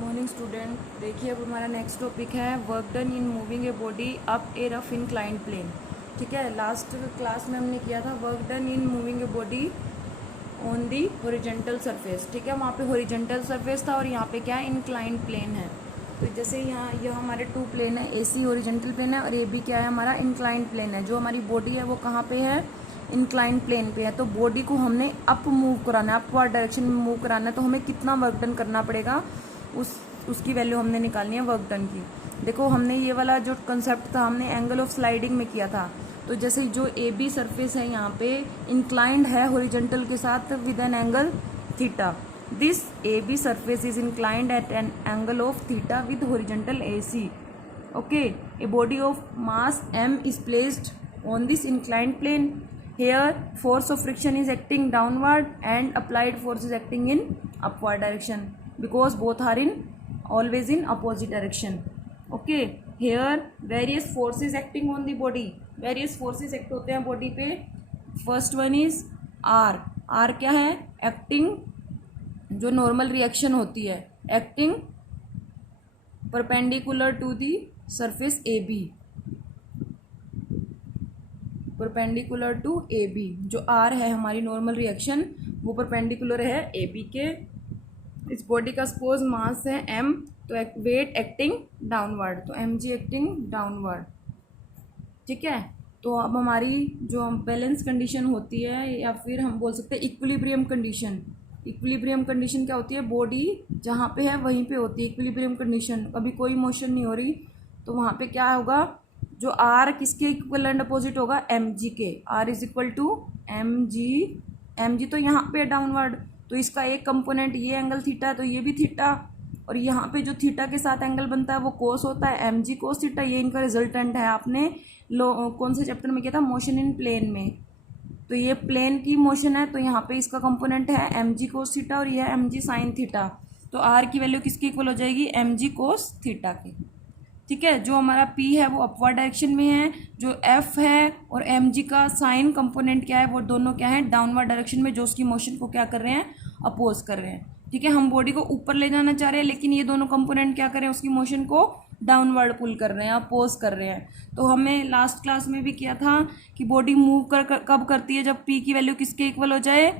Morning student. देखिए अब हमारा नेक्स्ट टॉपिक है work done in moving a body up a rough inclined plane. ठीक है, लास्ट क्लास में हमने किया था work done in moving a body on the horizontal surface. ठीक है, वहाँ पे हॉरिजॉन्टल सरफेस था और यहाँ पे क्या है, इंक्लाइंड प्लेन है। तो जैसे यहाँ यह हमारे टू प्लेन है, ए सी हॉरिजॉन्टल प्लेन है और ए बी क्या है, हमारा इंक्लाइंड प्लेन है। जो हमारी बॉडी है वो कहाँ पे है, इंक्लाइंड प्लेन पे है। तो बॉडी को हमने अप मूव कराना है, अपवर्ड डायरेक्शन में मूव कराना है। तो हमें कितना वर्क डन करना पड़ेगा, उसकी वैल्यू हमने निकालनी है वर्क डन की। देखो हमने ये वाला जो कंसेप्ट था हमने एंगल ऑफ स्लाइडिंग में किया था। तो जैसे जो ए बी सरफेस है यहाँ पे इंक्लाइंड है हॉरिजॉन्टल के साथ with an angle theta. This A B surface is inclined at an angle of theta with horizontal A C. Okay, a body of mass m is placed on this inclined plane. Here force of friction is acting downward and applied force is acting in upward direction because both are in always in opposite direction. Okay, here various forces acting on the body. Various forces act होते हैं body पे. First one is R. R क्या है, acting जो normal reaction होती है, acting perpendicular to the surface AB, perpendicular to A B. जो R है हमारी नॉर्मल रिएक्शन वो परपेंडिकुलर है ए बी के। इस बॉडी का सपोज मास है एम, तो वेट एक्टिंग डाउनवर्ड, तो एम जी एक्टिंग डाउनवर्ड। ठीक है, तो अब हमारी जो बैलेंस कंडीशन होती है या फिर हम बोल सकते हैं इक्विलिब्रियम कंडीशन। इक्विलिब्रियम कंडीशन क्या होती है, बॉडी जहाँ पे है वहीं पे होती है इक्विलिब्रियम कंडीशन, कभी कोई मोशन नहीं हो रही। तो वहाँ पे क्या होगा, जो आर किसके इक्वल एंड अपोजिट होगा, एम जी के। R is equal to M G तो यहाँ पे डाउनवर्ड, तो इसका एक कंपोनेंट ये एंगल थीटा, तो ये भी थीटा, और यहाँ पे जो थीटा के साथ एंगल बनता है वो कोस होता है, एम जी कोस थीटा। ये इनका रिजल्टेंट है। आपने कौन से चैप्टर में किया था, मोशन इन प्लेन में। तो ये प्लेन की मोशन है, तो यहाँ पे इसका कंपोनेंट है एम जी कोस थीटा और ये है एम जी साइन थीटा। तो आर की वैल्यू किसकी इक्वल हो जाएगी, एम जी कोस थीटा की। ठीक है, जो हमारा P है वो अपवर्ड डायरेक्शन में है, जो F है और mg का साइन कंपोनेंट क्या है, वो दोनों क्या है, डाउनवर्ड डायरेक्शन में, जो उसकी मोशन को क्या कर रहे हैं, अपोज कर रहे हैं। ठीक है, हम बॉडी को ऊपर ले जाना चाह रहे हैं लेकिन ये दोनों कंपोनेंट क्या कर रहे हैं, उसकी मोशन को डाउनवर्ड पुल कर रहे हैं, अपोज कर रहे हैं। तो हमें लास्ट क्लास में भी किया था कि बॉडी मूव कब करती है, जब P की वैल्यू किसके इक्वल हो जाए,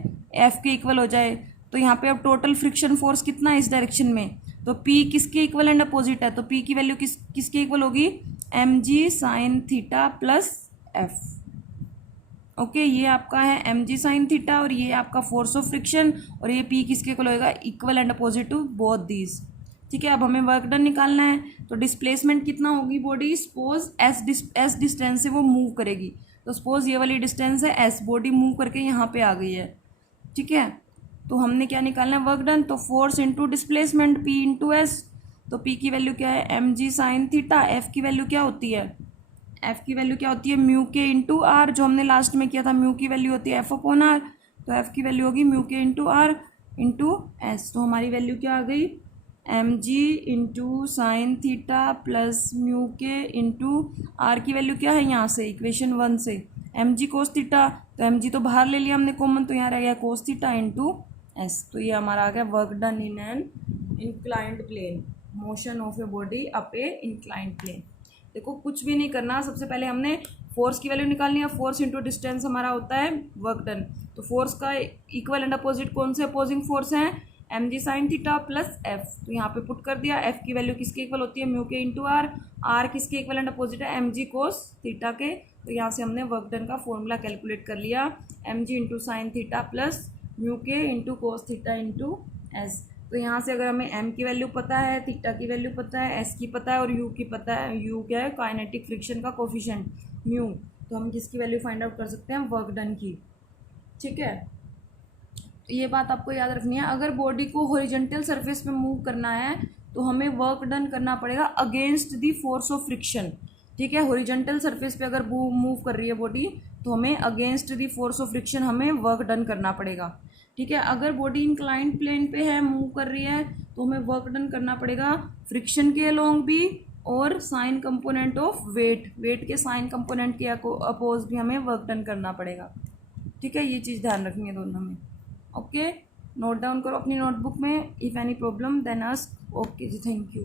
F के इक्वल हो जाए। तो यहाँ पे अब टोटल फ्रिक्शन फोर्स कितना है इस डायरेक्शन में, तो P किसके इक्वल एंड अपोजिट है, तो P की वैल्यू किसके इक्वल होगी, M G sine theta plus F. Okay, ये आपका है एम जी साइन थीटा और ये आपका फोर्स ऑफ फ्रिक्शन, और ये P किसके इक्वल होगा, equal and opposite to both these. ठीक है, अब हमें वर्क डन निकालना है। तो डिस्प्लेसमेंट कितना होगी, बॉडी सपोज एस डिस्टेंस से वो मूव करेगी। तो सपोज ये वाली डिस्टेंस है एस, बॉडी मूव करके यहाँ पे आ गई है। ठीक है, तो हमने क्या निकालना है, वर्क डन। तो force into displacement P into S. तो P की वैल्यू क्या है, M G sine theta. F की वैल्यू क्या होती है, F की वैल्यू क्या होती है, म्यू के इंटू आर। जो हमने लास्ट में किया था म्यू की वैल्यू होती है F अपॉन आर, तो F की वैल्यू होगी म्यू के इंटू आर इंटू एस। तो हमारी वैल्यू क्या आ गई, एम जी into sine theta plus mu के इंटू आर की वैल्यू क्या है, यहाँ से इक्वेशन 1 से एम जी कोस थीटा। तो एम जी तो बाहर ले लिया हमने कॉमन, तो यहाँ रह गया कोस थीटा इंटू एस। तो ये हमारा आ गया work done in an inclined plane, motion of a body up a inclined plane. देखो कुछ भी नहीं करना, सबसे पहले हमने फोर्स की वैल्यू निकालनी है। फोर्स इंटू डिस्टेंस हमारा होता है वर्क डन। तो फोर्स का इक्वल एंड अपोजिट कौन से अपोजिंग फोर्स हैं, M G sine theta plus F. तो यहाँ पे पुट कर दिया, एफ की वैल्यू किसके इक्वल होती है, म्यू के इंटू आर। आर किसके इक्वल एंड अपोजिट है, एम जी कोस थीटा के। तो यहाँ से हमने वर्क डन का फॉर्मूला कैलकुलेट कर लिया, एम जी into sine theta plus mu के into cos theta into S. तो यहाँ से अगर हमें m की वैल्यू पता है, थीटा की वैल्यू पता है, s की पता है और u की पता है, u क्या है, काइनेटिक फ्रिक्शन का कोफिशिएंट म्यू। तो हम किसकी वैल्यू फाइंड आउट कर सकते हैं, वर्क डन की। ठीक है, ये बात आपको याद रखनी है। अगर बॉडी को हॉरिजॉन्टल सरफेस पे मूव करना है तो हमें वर्क डन करना पड़ेगा against the force of friction. ठीक है, हॉरिजॉन्टल सरफेस पे अगर मूव कर रही है बॉडी तो हमें against the force of friction हमें वर्क डन करना पड़ेगा। ठीक है, अगर बॉडी इंक्लाइंड प्लेन पे है, मूव कर रही है, तो हमें वर्क डन करना पड़ेगा फ्रिक्शन के अलोंग भी और साइन कंपोनेंट ऑफ वेट के साइन कंपोनेंट के अपोज भी हमें वर्क डन करना पड़ेगा। ठीक है, ये चीज़ ध्यान रखनी है दोनों में। ओके, नोट डाउन करो अपनी नोटबुक में. If any problem then ask. Okay जी, थैंक यू.